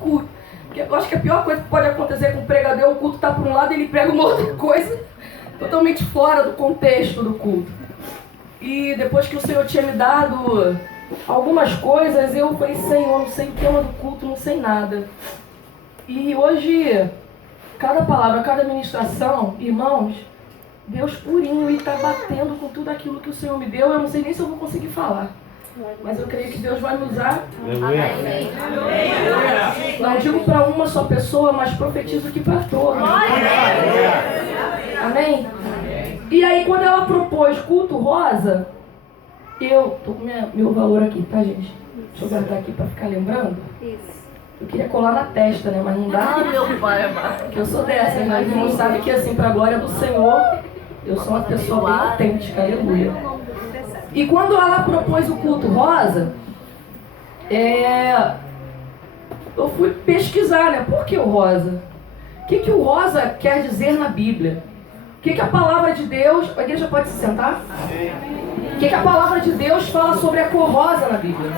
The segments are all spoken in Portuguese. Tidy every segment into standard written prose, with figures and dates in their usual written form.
culto. Porque eu acho que a pior coisa que pode acontecer com o pregador é o culto estar por um lado e ele prega uma outra coisa totalmente fora do contexto do culto. E depois que o Senhor tinha me dado algumas coisas, eu falei, Senhor, não sei o tema do culto, não sei nada. E hoje, cada palavra, cada ministração, irmãos, Deus purinho e está batendo com tudo aquilo que o Senhor me deu. Eu não sei nem se eu vou conseguir falar. Mas eu creio que Deus vai me usar. Amém. Não digo para uma só pessoa, mas profetizo aqui para todos. Amém? E aí, quando ela propôs culto rosa, eu tô com meu valor aqui, tá, gente? Deixa eu guardar aqui para ficar lembrando. Eu queria colar na testa, né? Mas não dá. Meu pai amado. Porque eu sou dessa, né? Os irmãos sabem que, assim, para a glória do Senhor, eu sou uma pessoa bem autêntica, aleluia. E quando ela propôs o culto rosa, eu fui pesquisar, né? Por que o rosa? O que o rosa quer dizer na Bíblia? O que a palavra de Deus... A igreja pode se sentar? O que a palavra de Deus fala sobre a cor rosa na Bíblia?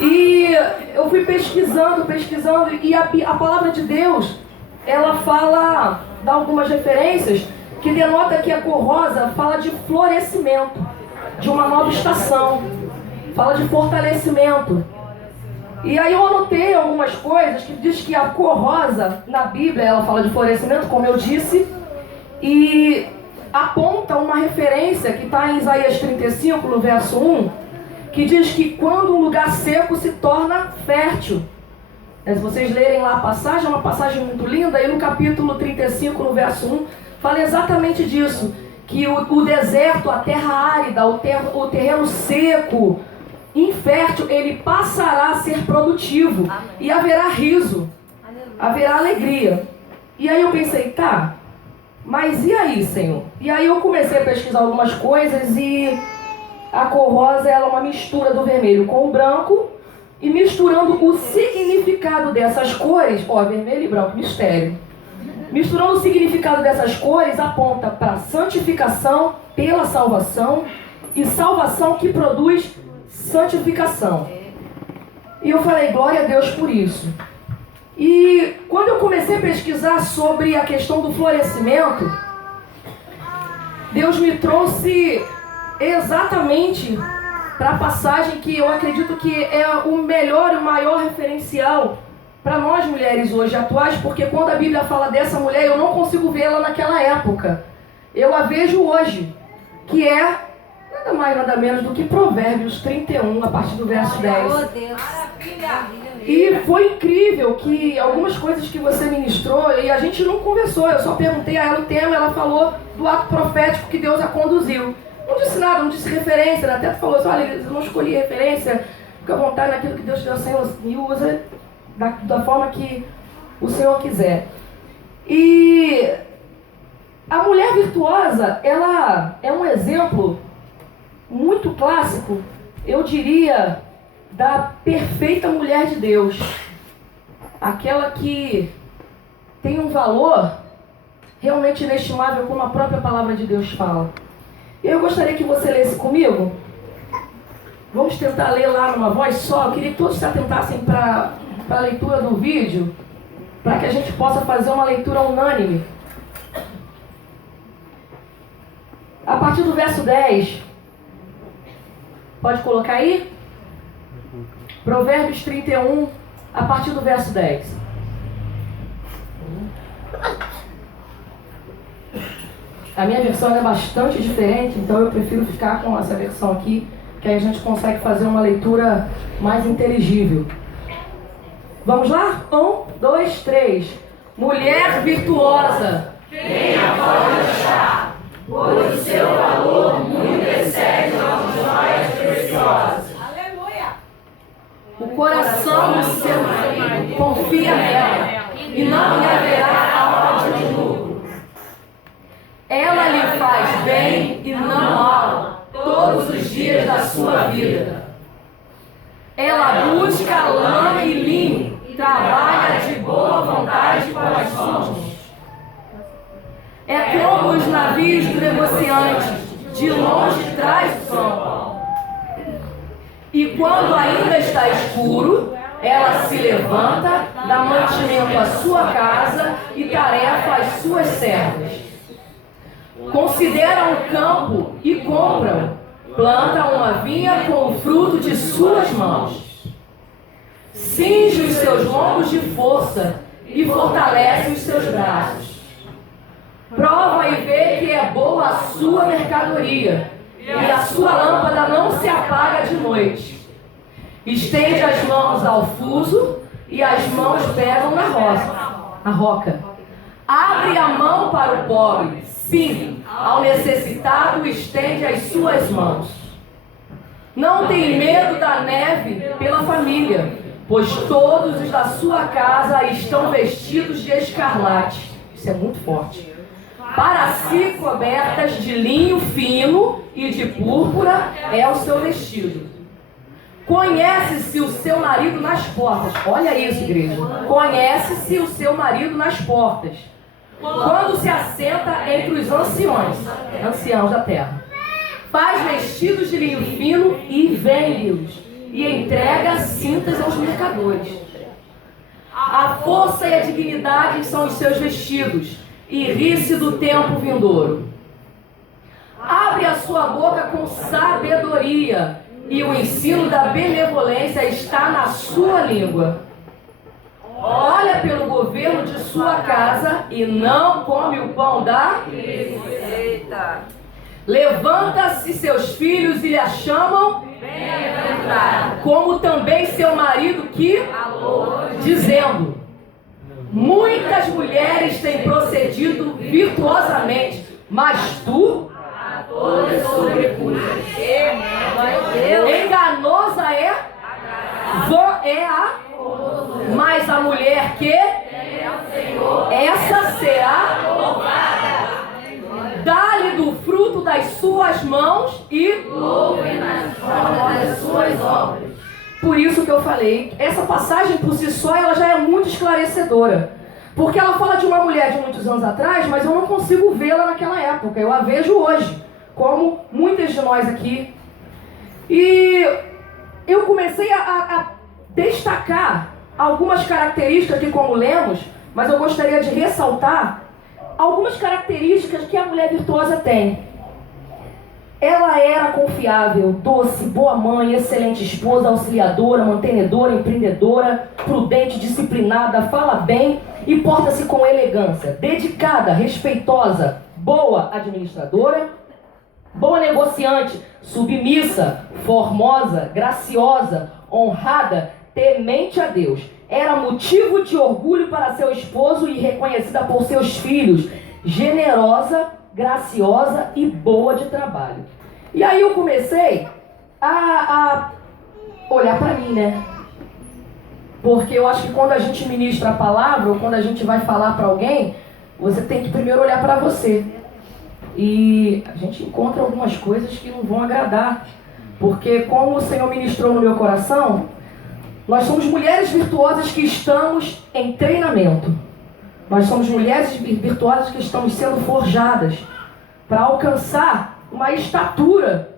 E eu fui pesquisando, e a palavra de Deus, ela dá algumas referências que denota que a cor rosa fala de florescimento, de uma nova estação, fala de fortalecimento. E aí eu anotei algumas coisas que diz que a cor rosa na Bíblia, ela fala de florescimento, como eu disse, e aponta uma referência que está em Isaías 35, no verso 1, que diz que quando um lugar seco se torna fértil. Se vocês lerem lá a passagem, é uma passagem muito linda, e no capítulo 35, no verso 1, fala exatamente disso, que o deserto, a terra árida, o terreno seco, infértil, ele passará a ser produtivo. Amém. E haverá riso, haverá alegria. E aí eu pensei, tá, mas e aí, Senhor? E aí eu comecei a pesquisar algumas coisas e a cor rosa ela é uma mistura do vermelho com o branco, e misturando o significado dessas cores, vermelho e branco, mistério. Misturando o significado dessas cores, aponta para santificação pela salvação e salvação que produz santificação. E eu falei, glória a Deus por isso. E quando eu comecei a pesquisar sobre a questão do florescimento, Deus me trouxe exatamente para a passagem que eu acredito que é o melhor e o maior referencial para nós mulheres hoje atuais, porque quando a Bíblia fala dessa mulher, eu não consigo vê-la naquela época. Eu a vejo hoje, que é nada mais, nada menos do que Provérbios 31, a partir do verso 10. E foi incrível que algumas coisas que você ministrou, e a gente não conversou, eu só perguntei a ela o tema, ela falou do ato profético que Deus a conduziu. Não disse nada, não disse referência, ela até falou assim, olha, eu não escolhi referência, fica à vontade naquilo que Deus te deu, Senhor, me usa da forma que o Senhor quiser. E a mulher virtuosa, ela é um exemplo muito clássico, eu diria, da perfeita mulher de Deus. Aquela que tem um valor realmente inestimável, como a própria palavra de Deus fala. Eu gostaria que você lesse comigo. Vamos tentar ler lá numa voz só. Eu queria que todos se atentassem para a leitura do vídeo, para que a gente possa fazer uma leitura unânime. A partir do verso 10, pode colocar aí? Provérbios 31, a partir do verso 10. A minha versão é bastante diferente, então eu prefiro ficar com essa versão aqui, que aí a gente consegue fazer uma leitura mais inteligível. Vamos lá? 1, 2, 3. Mulher virtuosa, Quem a pode achar? Pois o seu valor muito excede as joias preciosas. Aleluia! o coração do seu marido confia nela, e não lhe haverá falta de lucro. Ela lhe faz bem e não mal todos os dias da sua vida. Ela busca lã e linho, trabalha de boa vontade com as mãos. É como os navios do negociante, de longe traz o pão. E quando ainda está escuro, Ela se levanta, dá mantimento à sua casa e tarefa às suas servas. Considera um campo e compra-o. Planta uma vinha com o fruto de suas mãos. Cinge os seus lombos de força e fortalece os seus braços. Prova e vê que é boa a sua mercadoria, e a sua lâmpada não se apaga de noite. Estende as mãos ao fuso, e as mãos pegam na roca. Abre a mão para o pobre, sim, ao necessitado estende as suas mãos. Não tem medo da neve pela família, pois todos os da sua casa estão vestidos de escarlate. Isso é muito forte. Para si cobertas de linho fino e de púrpura é o seu vestido. Conhece-se o seu marido nas portas. Olha isso, igreja. Conhece-se o seu marido nas portas, quando se assenta entre os anciãos da terra. Faz vestidos de linho fino e vende-os, e entrega cintas aos mercadores. A força e a dignidade são os seus vestidos, e ri-se do tempo vindouro. Abre a sua boca com sabedoria, e o ensino da benevolência está na sua língua. Olha pelo governo de sua casa e não come o pão da... Eita. Levanta-se seus filhos e lhe chamam, como também seu marido que, dizendo: muitas mulheres têm procedido virtuosamente, mas tu sobrepujas. Enganosa mas a mulher que essa será louvada. Dá-lhe do fruto das suas mãos e louve nas obras das suas obras. Por isso que eu falei, essa passagem por si só ela já é muito esclarecedora. Porque ela fala de uma mulher de muitos anos atrás, mas eu não consigo vê-la naquela época. Eu a vejo hoje, como muitas de nós aqui. E eu comecei a destacar algumas características que, como lemos, mas eu gostaria de ressaltar algumas características que a mulher virtuosa tem. Ela era confiável, doce, boa mãe, excelente esposa, auxiliadora, mantenedora, empreendedora, prudente, disciplinada, fala bem e porta-se com elegância, dedicada, respeitosa, boa administradora, boa negociante, submissa, formosa, graciosa, honrada, temente a Deus. Era motivo de orgulho para seu esposo e reconhecida por seus filhos, generosa, graciosa e boa de trabalho. E aí eu comecei a olhar para mim, né? Porque eu acho que quando a gente ministra a palavra, ou quando a gente vai falar para alguém, você tem que primeiro olhar para você. E a gente encontra algumas coisas que não vão agradar. Porque como o Senhor ministrou no meu coração, nós somos mulheres virtuosas que estamos em treinamento. Nós somos mulheres virtuosas que estamos sendo forjadas para alcançar uma estatura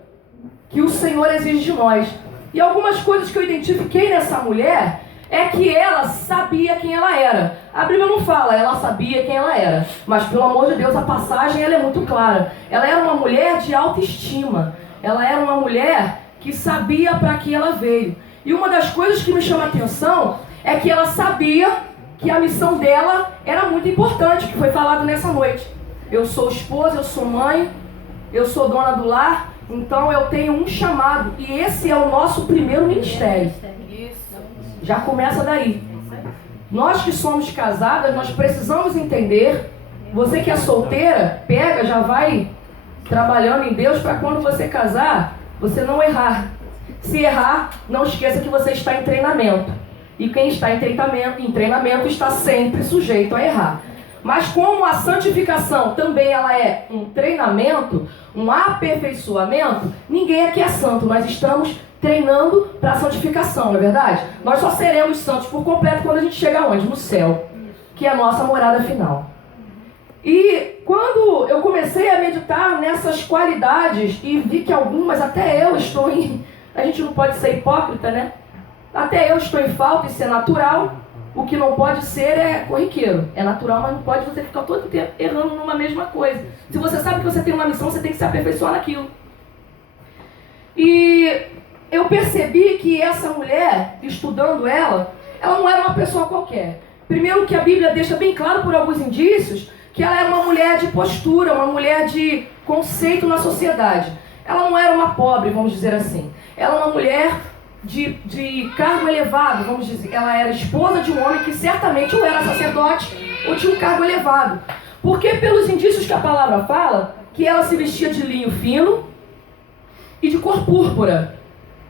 que o Senhor exige de nós. E algumas coisas que eu identifiquei nessa mulher é que ela sabia quem ela era. A Bíblia não fala, ela sabia quem ela era. Mas, pelo amor de Deus, a passagem ela é muito clara. Ela era uma mulher de autoestima. Ela era uma mulher que sabia para que ela veio. E uma das coisas que me chama a atenção é que ela sabia que a missão dela era muito importante, que foi falado nessa noite. Eu sou esposa, eu sou mãe, eu sou dona do lar, então eu tenho um chamado. E esse é o nosso primeiro ministério. Já começa daí. Nós que somos casadas, nós precisamos entender. Você que é solteira, pega, já vai trabalhando em Deus para quando você casar, você não errar. Se errar, não esqueça que você está em treinamento. E quem está em treinamento está sempre sujeito a errar. Mas como a santificação também ela é um treinamento, um aperfeiçoamento, ninguém aqui é santo. Nós estamos treinando para a santificação, não é verdade? Nós só seremos santos por completo quando a gente chegar onde? No céu, que é a nossa morada final. E quando eu comecei a meditar nessas qualidades e vi que algumas, até eu estou em... A gente não pode ser hipócrita, né? Até eu estou em falta, isso é natural. O que não pode ser é corriqueiro. É natural, mas não pode você ficar todo tempo errando numa mesma coisa. Se você sabe que você tem uma missão, você tem que se aperfeiçoar naquilo. E eu percebi que essa mulher, estudando ela não era uma pessoa qualquer. Primeiro que a Bíblia deixa bem claro por alguns indícios que ela era uma mulher de postura, uma mulher de conceito na sociedade. Ela não era uma pobre, vamos dizer assim. Ela é uma mulher de cargo elevado, vamos dizer. Ela era esposa de um homem que certamente ou era sacerdote ou tinha um cargo elevado. Porque pelos indícios que a palavra fala, que ela se vestia de linho fino e de cor púrpura.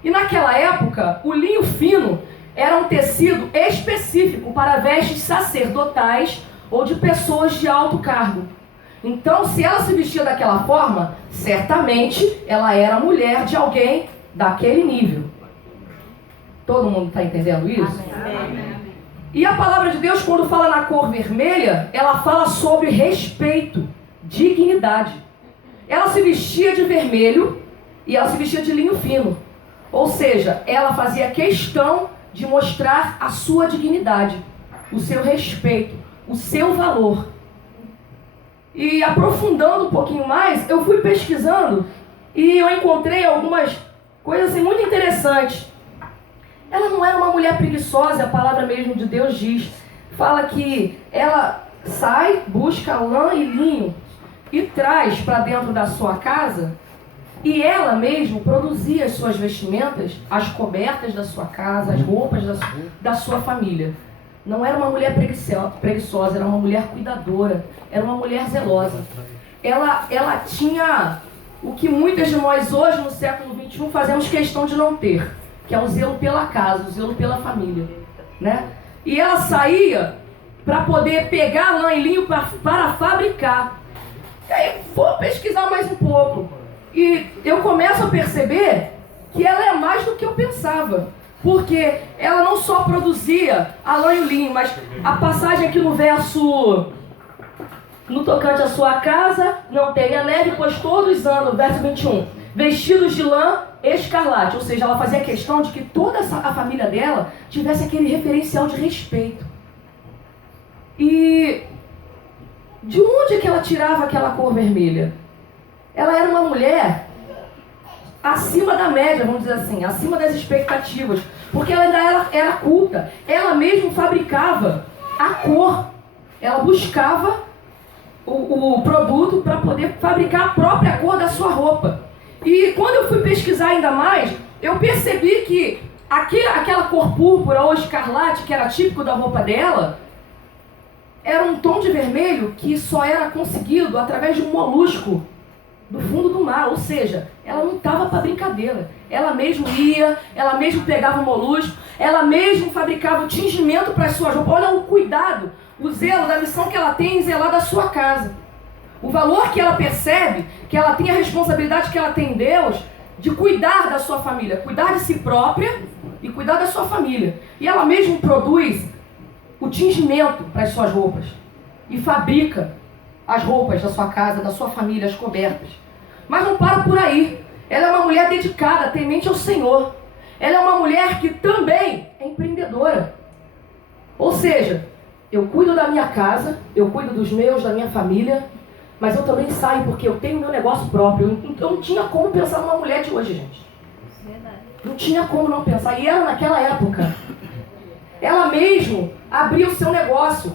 E naquela época, o linho fino era um tecido específico para vestes sacerdotais ou de pessoas de alto cargo. Então, se ela se vestia daquela forma, certamente ela era mulher de alguém daquele nível. Todo mundo está entendendo isso? Amém. E a palavra de Deus, quando fala na cor vermelha, ela fala sobre respeito, dignidade. Ela se vestia de vermelho e ela se vestia de linho fino. Ou seja, ela fazia questão de mostrar a sua dignidade, o seu respeito, o seu valor. E aprofundando um pouquinho mais, eu fui pesquisando e eu encontrei algumas coisas assim, muito interessantes. Ela não era uma mulher preguiçosa, a palavra mesmo de Deus diz. Fala que ela sai, busca lã e linho e traz para dentro da sua casa. E ela mesma produzia as suas vestimentas, as cobertas da sua casa, as roupas da sua família. Não era uma mulher preguiçosa, era uma mulher cuidadora, era uma mulher zelosa. Ela tinha o que muitas de nós hoje, no século XXI, fazemos questão de não ter, que é o zelo pela casa, o zelo pela família, né? E ela saía para poder pegar lã e linho para fabricar. E aí vou pesquisar mais um pouco. E eu começo a perceber que ela é mais do que eu pensava. Porque ela não só produzia a lã e o linho, mas a passagem aqui no verso... No tocante à sua casa, não tenha neve, pois todos andam, verso 21, vestidos de lã escarlate. Ou seja, ela fazia questão de que toda a família dela tivesse aquele referencial de respeito. E de onde que ela tirava aquela cor vermelha? Ela era uma mulher acima da média, vamos dizer assim, acima das expectativas, porque ela ainda era culta. Ela mesma fabricava a cor. Ela buscava o produto para poder fabricar a própria cor da sua roupa. E quando eu fui pesquisar ainda mais, eu percebi que aquela cor púrpura ou escarlate, que era típico da roupa dela, era um tom de vermelho que só era conseguido através de um molusco do fundo do mar. Ou seja, ela não estava para brincadeira. Ela mesma ia, ela mesma pegava o molusco, ela mesma fabricava o tingimento para as suas roupas. Olha o cuidado, o zelo da missão que ela tem em zelar da sua casa. O valor que ela percebe, que ela tem a responsabilidade que ela tem em Deus de cuidar da sua família, cuidar de si própria e cuidar da sua família. E ela mesma produz o tingimento para as suas roupas e fabrica as roupas da sua casa, da sua família, as cobertas. Mas não para por aí. Ela é uma mulher dedicada, temente ao Senhor. Ela é uma mulher que também é empreendedora. Ou seja, eu cuido da minha casa, eu cuido dos meus, da minha família, mas eu também saio porque eu tenho meu negócio próprio. Eu não tinha como pensar numa mulher de hoje, gente. Não tinha como não pensar. E ela, naquela época, ela mesmo abria o seu negócio.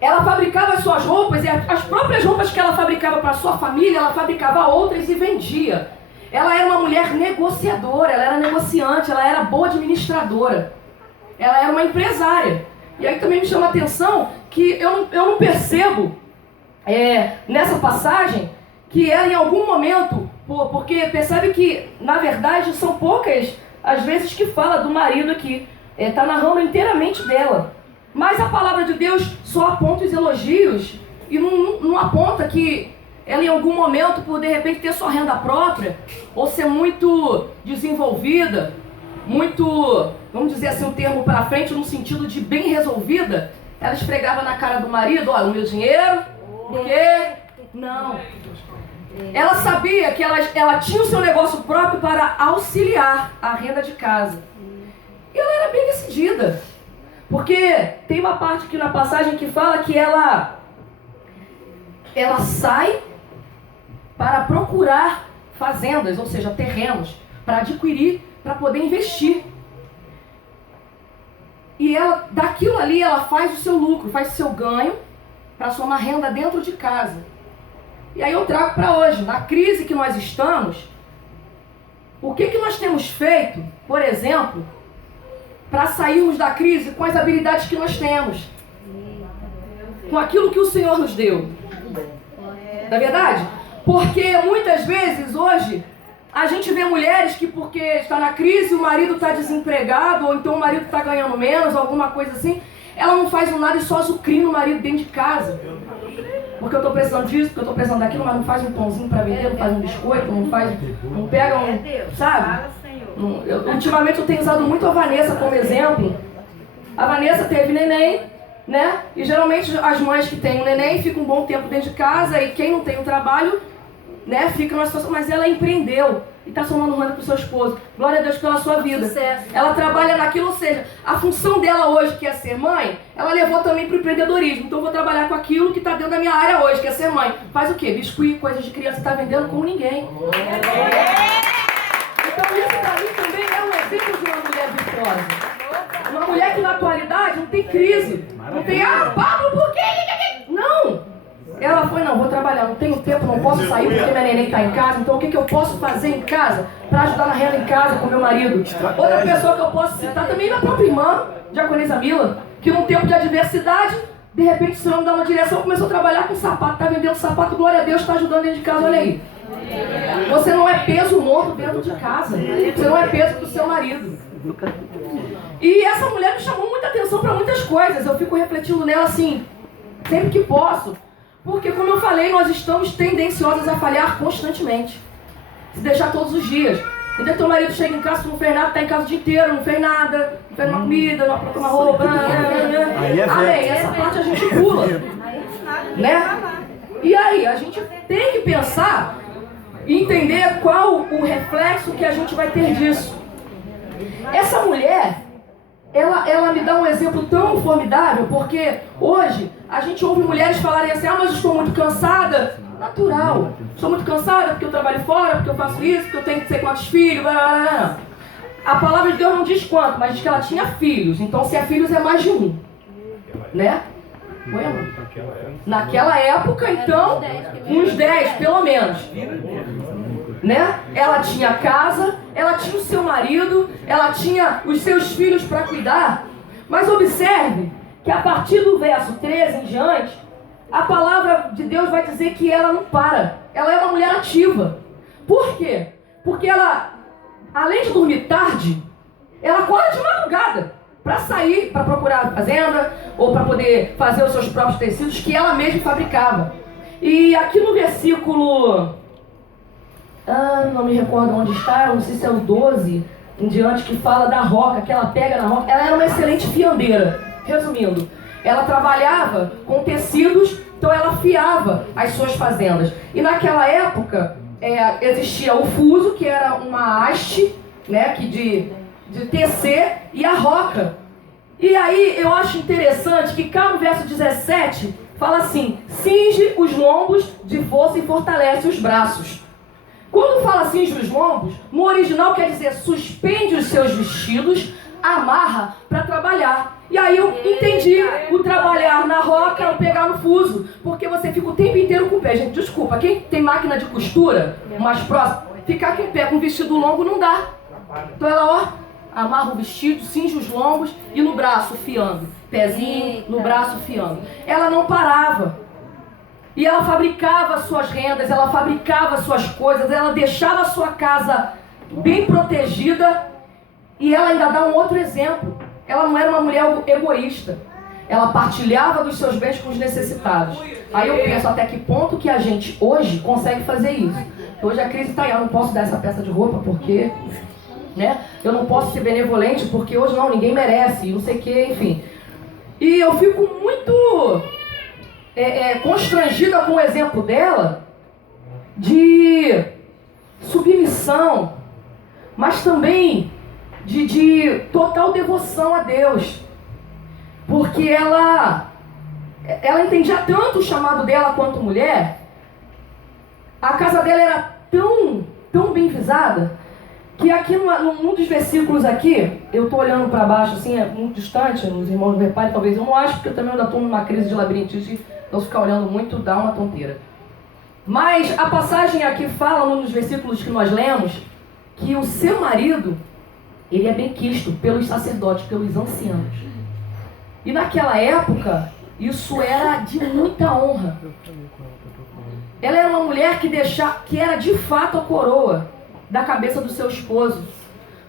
Ela fabricava as suas roupas e as próprias roupas que ela fabricava para a sua família, ela fabricava outras e vendia. Ela era uma mulher negociadora, ela era negociante, ela era boa administradora. Ela era uma empresária. E aí também me chama a atenção que eu não percebo nessa passagem que ela em algum momento, porque percebe que na verdade são poucas as vezes que fala do marido aqui. Está narrando inteiramente dela. Mas a palavra de Deus só aponta os elogios e não aponta que ela em algum momento, por de repente ter sua renda própria, ou ser muito desenvolvida, muito, vamos dizer assim, um termo para frente, no sentido de bem resolvida, ela esfregava na cara do marido, olha, o meu dinheiro, por quê? Não. Ela sabia que ela tinha o seu negócio próprio para auxiliar a renda de casa. E ela era bem decidida. Porque tem uma parte aqui na passagem que fala que ela sai para procurar fazendas, ou seja, terrenos, para adquirir, para poder investir. E ela, daquilo ali, ela faz o seu lucro, faz o seu ganho para somar renda dentro de casa. E aí eu trago para hoje, na crise que nós estamos, o que nós temos feito, por exemplo, para sairmos da crise com as habilidades que nós temos, com aquilo que o Senhor nos deu. Não é verdade? Porque muitas vezes hoje a gente vê mulheres que porque está na crise, o marido está desempregado, ou então o marido está ganhando menos, alguma coisa assim, ela não faz nada e só azucrina o marido dentro de casa. Porque eu estou precisando disso, porque eu estou precisando daquilo, mas não faz um pãozinho para vender, não faz um biscoito, não pega um, sabe? Ultimamente eu tenho usado muito a Vanessa como exemplo. A Vanessa teve neném, né? E geralmente as mães que têm um neném ficam um bom tempo dentro de casa, e quem não tem um trabalho, né, fica numa situação, mas ela empreendeu e está somando renda para o seu esposo. Glória a Deus pela sua vida. Sucesso. Ela trabalha naquilo, ou seja, a função dela hoje, que é ser mãe, ela levou também para o empreendedorismo. Então eu vou trabalhar com aquilo que está dentro da minha área hoje, que é ser mãe. Faz o quê? Biscuit, coisas de criança, está vendendo como ninguém. Então isso para mim também é um exemplo de uma mulher virtuosa. Uma mulher que na atualidade não tem crise. Não tem, Pablo, por quê? Não! Ela foi, não, vou trabalhar, não tenho tempo, não posso sair porque minha neném está em casa, então o que eu posso fazer em casa para ajudar na renda em casa com meu marido? Outra pessoa que eu posso citar também é minha própria irmã, Diaconisa Mila, que num tempo de adversidade, de repente o Senhor me dá uma direção, começou a trabalhar com sapato, está vendendo sapato, glória a Deus, está ajudando dentro de casa, olha aí. Você não é peso morto dentro de casa, você não é peso do seu marido. E essa mulher me chamou muita atenção para muitas coisas, eu fico refletindo nela assim, sempre que posso. Porque, como eu falei, nós estamos tendenciosas a falhar constantemente. Se deixar todos os dias. Então, teu marido chega em casa, não fez nada, está em casa o dia inteiro, não fez nada, não fez uma comida, não aprontou uma roupa. Amém. Essa parte a gente pula. Né? E aí, a gente tem que pensar e entender qual o reflexo que a gente vai ter disso. Essa mulher, ela me dá um exemplo tão formidável, porque hoje a gente ouve mulheres falarem assim, mas eu estou muito cansada. Natural. Estou muito cansada porque eu trabalho fora, porque eu faço isso, porque eu tenho que ter quantos filhos. Blá, blá, blá. A palavra de Deus não diz quanto, mas diz que ela tinha filhos. Então se é filhos é mais de um. Né? Foi, amor? Naquela época, então, uns 10 pelo menos. Né? Ela tinha casa, ela tinha o seu marido, ela tinha os seus filhos para cuidar. Mas observe que a partir do verso 13 em diante, a palavra de Deus vai dizer que ela não para. Ela é uma mulher ativa. Por quê? Porque ela, além de dormir tarde, ela acorda de madrugada para sair, para procurar a fazenda ou para poder fazer os seus próprios tecidos que ela mesma fabricava. E aqui no versículo... não me recordo onde está, não sei se é o 12 em diante, que fala da roca, que ela pega na roca. Ela era uma excelente fiandeira. Resumindo, ela trabalhava com tecidos, então ela fiava as suas fazendas. E naquela época existia o fuso, que era uma haste, né, que de tecer, e a roca. E aí eu acho interessante que cá no verso 17 fala assim: cinge os lombos de força e fortalece os braços. Quando fala cinge os lombos, no original quer dizer suspende os seus vestidos, amarra para trabalhar. E aí eu entendi o trabalhar na roca ou pegar no fuso, porque você fica o tempo inteiro com o pé. Gente, desculpa, quem tem máquina de costura mais próximo, ficar com o pé com um vestido longo não dá. Então ela, amarra o vestido, cinge os lombos e no braço fiando. Pezinho, no braço fiando. Ela não parava. E ela fabricava suas rendas, ela fabricava suas coisas, ela deixava a sua casa bem protegida. E ela ainda dá um outro exemplo. Ela não era uma mulher egoísta. Ela partilhava dos seus bens com os necessitados. Aí eu penso até que ponto que a gente hoje consegue fazer isso. Hoje a crise está aí, eu não posso dar essa peça de roupa porque... né? Eu não posso ser benevolente porque hoje não, ninguém merece, não sei o que, enfim. E eu fico muito constrangida com o exemplo dela de submissão, mas também de total devoção a Deus. Porque ela entendia tanto o chamado dela quanto mulher. A casa dela era tão bem visada, que aqui num dos versículos aqui, eu estou olhando para baixo, assim, é muito distante, os irmãos reparem, talvez eu não acho, porque eu também ainda estou numa crise de labirintite, então se ficar olhando muito dá uma tonteira. Mas a passagem aqui fala, num dos versículos que nós lemos, que o seu marido, ele é bem quisto pelos sacerdotes, pelos anciãos. E naquela época, isso era de muita honra. Ela era uma mulher que era de fato a coroa da cabeça do seu esposo.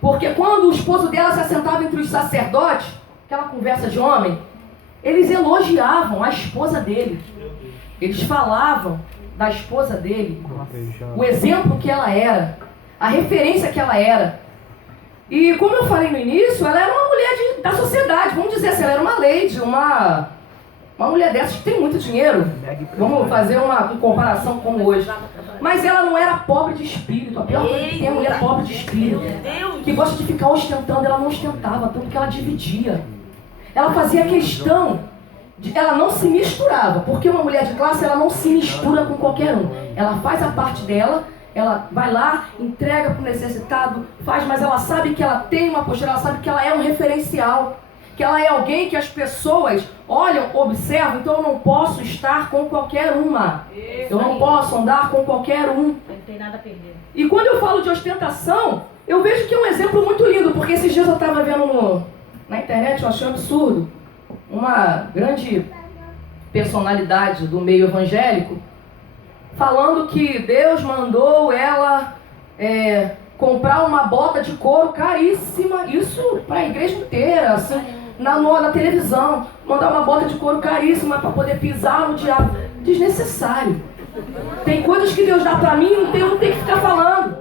Porque quando o esposo dela se assentava entre os sacerdotes, aquela conversa de homem, eles elogiavam a esposa dele. Eles falavam da esposa dele, o exemplo que ela era, a referência que ela era. E como eu falei no início, ela era uma mulher da sociedade, vamos dizer assim, ela era uma lady, uma mulher dessas que tem muito dinheiro. Vamos fazer uma comparação como hoje. Mas ela não era pobre de espírito. A pior coisa que tem é mulher pobre de espírito, que gosta de ficar ostentando. Ela não ostentava, tanto que ela dividia. Ela fazia questão ela não se misturava, porque uma mulher de classe, ela não se mistura com qualquer um. Ela faz a parte dela, ela vai lá, entrega para o necessitado, faz, mas ela sabe que ela tem uma postura, ela sabe que ela é um referencial, que ela é alguém que as pessoas olham, observam, então eu não posso estar com qualquer uma. Eu não posso andar com qualquer um. Não tem nada a perder. E quando eu falo de ostentação, eu vejo que é um exemplo muito lindo, porque esses dias eu estava vendo na internet, eu achei um absurdo, uma grande personalidade do meio evangélico falando que Deus mandou ela comprar uma bota de couro caríssima, isso para a igreja inteira, assim, na televisão, mandar uma bota de couro caríssima para poder pisar no diabo. Desnecessário. Tem coisas que Deus dá para mim e eu não tenho que ficar falando.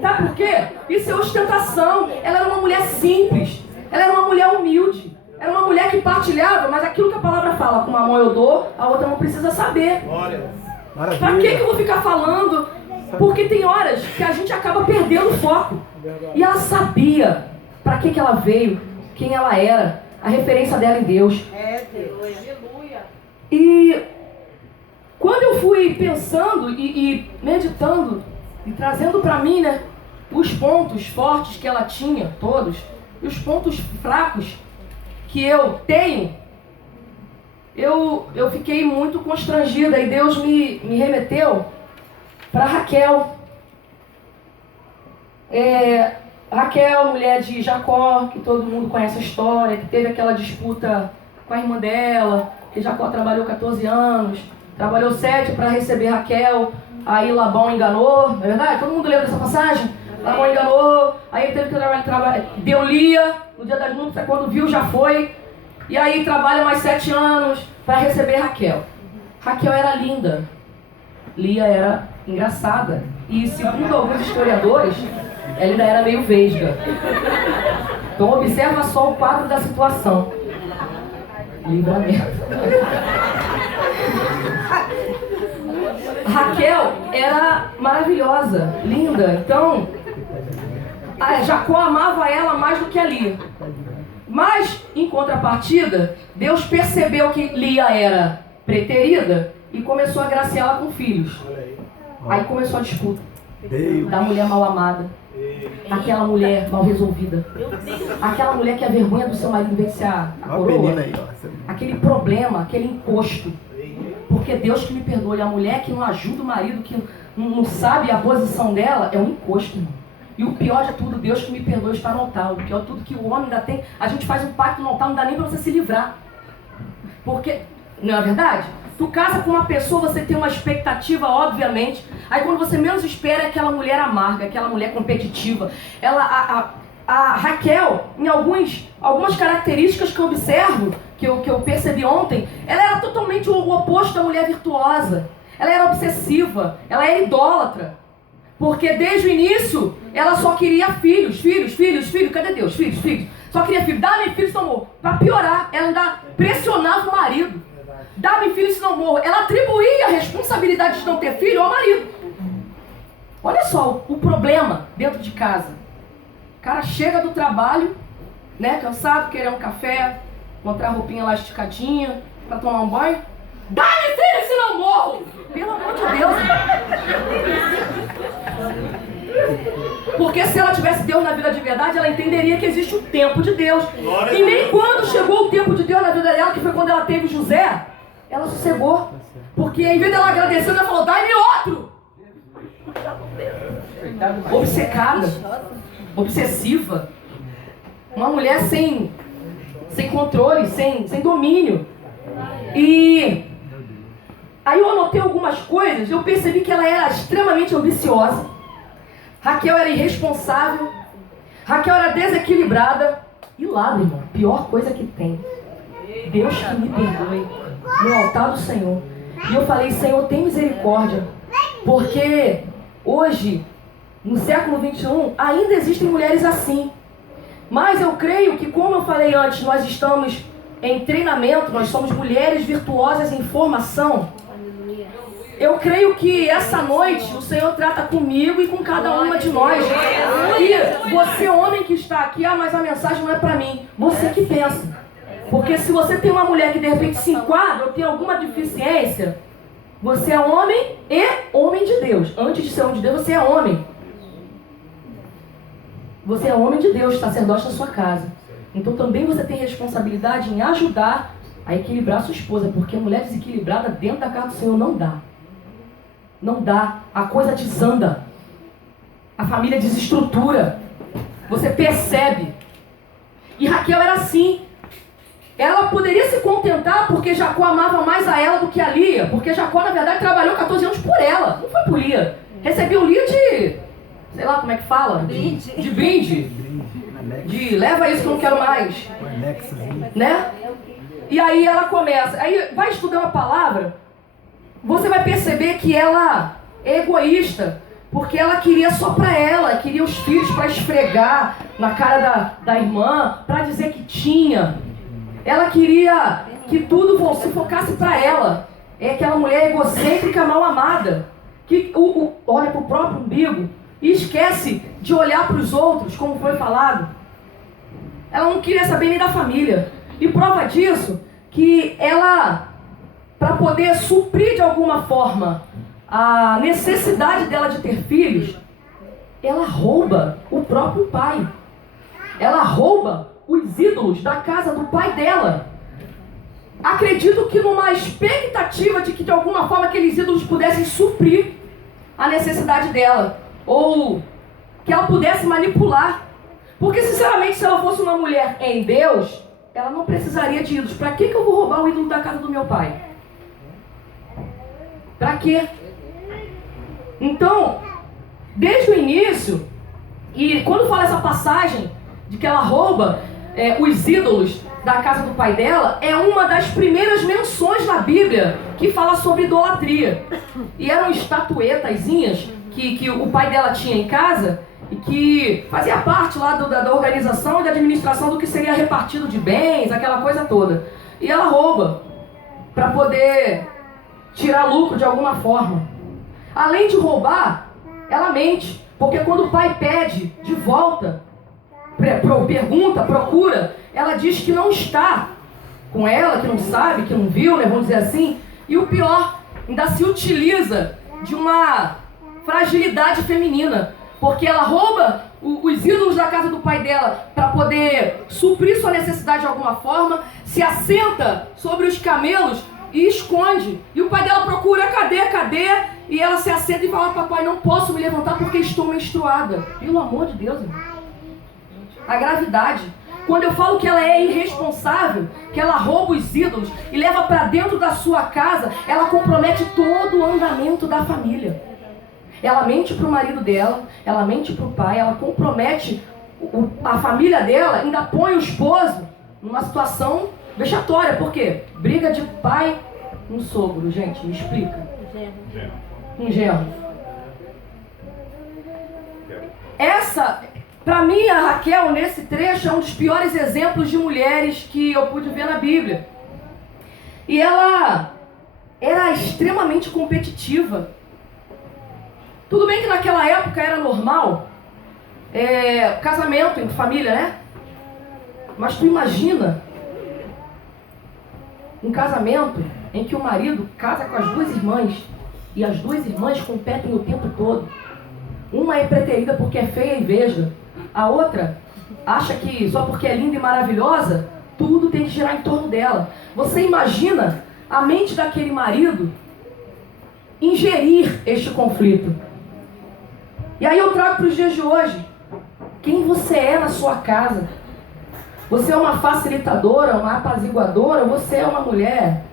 Sabe por quê? Isso é ostentação. Ela era uma mulher simples, ela era uma mulher humilde. Era uma mulher que partilhava, mas aquilo que a palavra fala, com uma mão eu dou, a outra não precisa saber. Pra que eu vou ficar falando? Porque tem horas que a gente acaba perdendo o foco. E ela sabia para que ela veio, quem ela era, a referência dela em Deus. E quando eu fui pensando e meditando e trazendo para mim, né, os pontos fortes que ela tinha, todos, e os pontos fracos que eu tenho, eu fiquei muito constrangida e Deus me remeteu para Raquel. Raquel, mulher de Jacó, que todo mundo conhece a história, que teve aquela disputa com a irmã dela, que Jacó trabalhou 14 anos, trabalhou 7 para receber Raquel, aí Labão enganou, não é verdade? Todo mundo lembra dessa passagem? Labão enganou, aí ele teve que trabalhar, deu Lia, no dia das núpcias, quando viu já foi, e aí trabalha mais 7 anos para receber Raquel. Raquel era linda, Lia era engraçada, e segundo alguns historiadores, ela ainda era meio vesga. Então observa só o quadro da situação. Livramento. Raquel era maravilhosa, linda, então Jacó amava ela mais do que a Lia. Mas, em contrapartida, Deus percebeu que Lia era preterida e começou a agraciá-la com filhos. Aí começou a disputa da mulher mal amada, aquela mulher mal resolvida, aquela mulher que a vergonha do seu marido vence a coroa, aquele problema, aquele encosto. Porque Deus que me perdoe, a mulher que não ajuda o marido, que não sabe a posição dela, é um encosto, irmão. E o pior de tudo, Deus que me perdoe, está no altar. O pior de tudo que o homem ainda tem, a gente faz um pacto no altar, não dá nem para você se livrar. Porque, não é verdade? Tu casa com uma pessoa, você tem uma expectativa, obviamente. Aí quando você menos espera, é aquela mulher amarga, aquela mulher competitiva. A Raquel, em algumas características que eu observo, que eu percebi ontem, ela era totalmente o oposto da mulher virtuosa. Ela era obsessiva, ela era idólatra. Porque desde o início, ela só queria filhos. Cadê Deus? Filhos. Só queria filhos. Dá-me filhos, senão morro. Para piorar, ela ainda pressionava o marido. Dá-me filhos, senão morro. Ela atribuía a responsabilidade de não ter filho ao marido. Olha só o problema dentro de casa. cara chega do trabalho, né, cansado, querer um café, encontrar a roupinha lá esticadinha, pra tomar um banho. Dá-me filho, senão eu morro! Pelo amor de Deus! Porque se ela tivesse Deus na vida de verdade, ela entenderia que existe o tempo de Deus. E nem quando chegou o tempo de Deus na vida dela, que foi quando ela teve José, ela sossegou. Porque em vez dela agradecer, ela falou, dai-me outro! Obcecada, obsessiva, uma mulher sem controle, sem domínio. E aí eu anotei algumas coisas, eu percebi que ela era extremamente ambiciosa. Raquel era irresponsável, Raquel era desequilibrada. E lá, meu irmão, pior coisa que tem, Deus que me perdoe, no altar do Senhor. E eu falei, Senhor, tem misericórdia, porque hoje, no século 21, ainda existem mulheres assim. Mas eu creio que, como eu falei antes, nós estamos em treinamento, nós somos mulheres virtuosas em formação. Eu creio que essa noite o Senhor trata comigo e com cada uma de nós. E você, homem que está aqui, mas a mensagem não é para mim. Você que pensa. Porque se você tem uma mulher que de repente se enquadra ou tem alguma deficiência, você é homem e homem de Deus. Antes de ser homem de Deus, você é homem. Você é homem de Deus, sacerdote da sua casa. Então também você tem responsabilidade em ajudar a equilibrar a sua esposa. Porque mulher desequilibrada dentro da casa do Senhor não dá. Não dá. A coisa desanda. A família desestrutura. Você percebe. E Raquel era assim. Ela poderia se contentar porque Jacó amava mais a ela do que a Lia. Porque Jacó, na verdade, trabalhou 14 anos por ela. Não foi por Lia. Recebeu Lia de... sei lá como é que fala. De brinde. De leva isso que eu não quero mais. Né? E aí ela começa. Aí vai estudando a palavra. Você vai perceber que ela é egoísta. Porque ela queria só pra ela. Queria os filhos pra esfregar na cara da irmã. Pra dizer que tinha. Ela queria que tudo se focasse pra ela. É aquela mulher egocêntrica, mal amada. Que olha pro próprio umbigo. E esquece de olhar para os outros, como foi falado. Ela não queria saber nem da família. E prova disso, que ela, para poder suprir de alguma forma a necessidade dela de ter filhos, ela rouba o próprio pai. Ela rouba os ídolos da casa do pai dela. Acredito que numa expectativa de que de alguma forma aqueles ídolos pudessem suprir a necessidade dela. Ou que ela pudesse manipular. Porque, sinceramente, se ela fosse uma mulher em Deus, ela não precisaria de ídolos. Para que eu vou roubar o ídolo da casa do meu pai? Para quê? Então, desde o início, e quando fala essa passagem de que ela rouba os ídolos da casa do pai dela, é uma das primeiras menções na Bíblia que fala sobre idolatria. E eram estatuetazinhas que o pai dela tinha em casa e que fazia parte lá da organização e da administração do que seria repartido de bens, aquela coisa toda. E ela rouba para poder tirar lucro de alguma forma. Além de roubar, ela mente, porque quando o pai pede de volta, pergunta, procura, ela diz que não está com ela, que não sabe, que não viu, né, vamos dizer assim. E o pior, ainda se utiliza de uma fragilidade feminina, porque ela rouba os ídolos da casa do pai dela para poder suprir sua necessidade de alguma forma, se assenta sobre os camelos e esconde. E o pai dela procura, cadê? E ela se assenta e fala, papai, não posso me levantar porque estou menstruada. Pelo amor de Deus, irmão. A gravidade. Quando eu falo que ela é irresponsável, que ela rouba os ídolos e leva para dentro da sua casa, ela compromete todo o andamento da família. Ela mente para o marido dela, ela mente para o pai, ela compromete a família dela, ainda põe o esposo numa situação vexatória. Por quê? Briga de pai com sogro, gente, me explica. Um genro. Essa, para mim, a Raquel, nesse trecho, é um dos piores exemplos de mulheres que eu pude ver na Bíblia. E ela era extremamente competitiva. Tudo bem que naquela época era normal casamento, em família, né? Mas tu imagina um casamento em que o marido casa com as duas irmãs e as duas irmãs competem o tempo todo. Uma é preterida porque é feia e vesga. A outra acha que só porque é linda e maravilhosa, tudo tem que girar em torno dela. Você imagina a mente daquele marido ingerir este conflito. E aí eu trago para os dias de hoje. Quem você é na sua casa? Você é uma facilitadora, uma apaziguadora? Ou você é uma mulher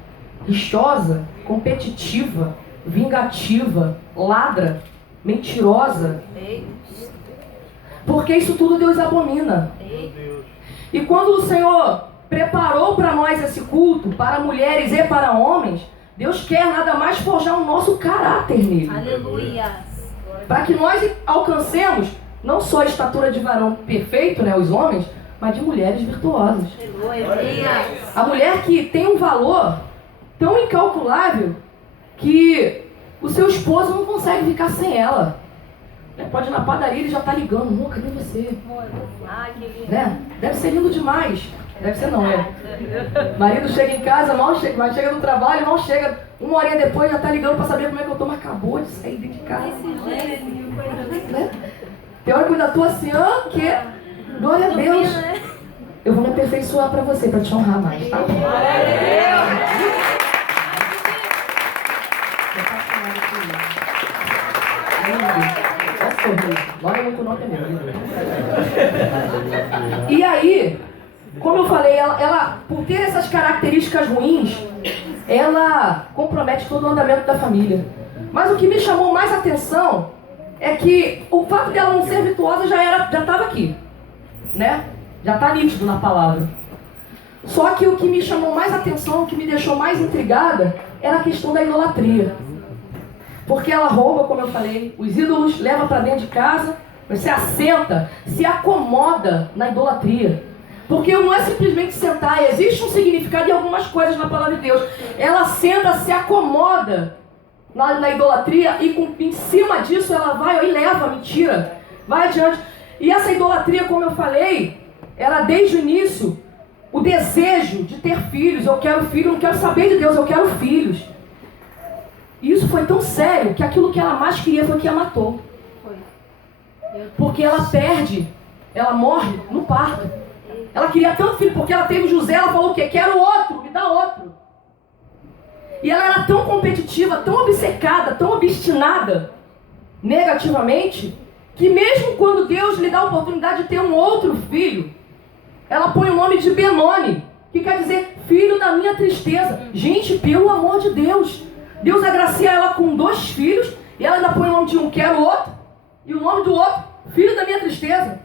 rixosa, competitiva, vingativa, ladra, mentirosa? Porque isso tudo Deus abomina. E quando o Senhor preparou para nós esse culto, para mulheres e para homens, Deus quer nada mais forjar o nosso caráter nele. Aleluia. Para que nós alcancemos não só a estatura de varão perfeito, né, os homens, mas de mulheres virtuosas. A mulher que tem um valor tão incalculável que o seu esposo não consegue ficar sem ela. Pode ir na padaria, ele já está ligando. Amor, cadê você? Ai, que lindo. Né? Deve ser lindo demais. Deve ser não, é. Marido chega em casa, mal chega, mas chega do trabalho, mal chega. Uma horinha depois já está ligando para saber como é que eu tô, mas acabou de sair de casa. Né? Tem hora que eu ainda tô assim, que glória a Deus. Eu vou me aperfeiçoar para você, para te honrar mais, tá? Glória muito não tem medo. E aí, como eu falei, ela, por ter essas características ruins, ela compromete todo o andamento da família. Mas o que me chamou mais atenção é que o fato dela não ser virtuosa já estava aqui, né? Já está nítido na palavra. Só que o que me chamou mais atenção, o que me deixou mais intrigada, era a questão da idolatria. Porque ela rouba, como eu falei, os ídolos, leva para dentro de casa, você assenta, se acomoda na idolatria. Porque não é simplesmente sentar, existe um significado em algumas coisas na palavra de Deus. Ela senta, se acomoda na idolatria e em cima disso ela vai e leva a mentira, vai adiante. E essa idolatria, como eu falei, ela desde o início, o desejo de ter filhos, eu quero filho, eu não quero saber de Deus, eu quero filhos. E isso foi tão sério que aquilo que ela mais queria foi que a matou. Porque ela perde, ela morre no parto. Ela queria tanto filho, porque ela teve José, ela falou o quê? Quero outro, me dá outro. E ela era tão competitiva, tão obcecada, tão obstinada, negativamente, que mesmo quando Deus lhe dá a oportunidade de ter um outro filho, ela põe o nome de Benoni, que quer dizer filho da minha tristeza. Gente, pelo amor de Deus, Deus agracia ela com 2 filhos, e ela ainda põe o nome de um, quero outro, e o nome do outro, filho da minha tristeza.